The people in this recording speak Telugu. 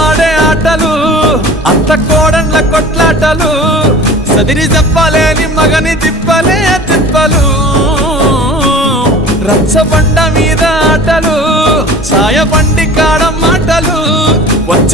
ఆడే ఆటలు అత్త కోడన్ల కొట్లాటలు సదిరి చెప్పలేని మగని తిప్పలే తిప్పలు రచ్చబండ మీద ఆటలు ఛాయ బండి కాడ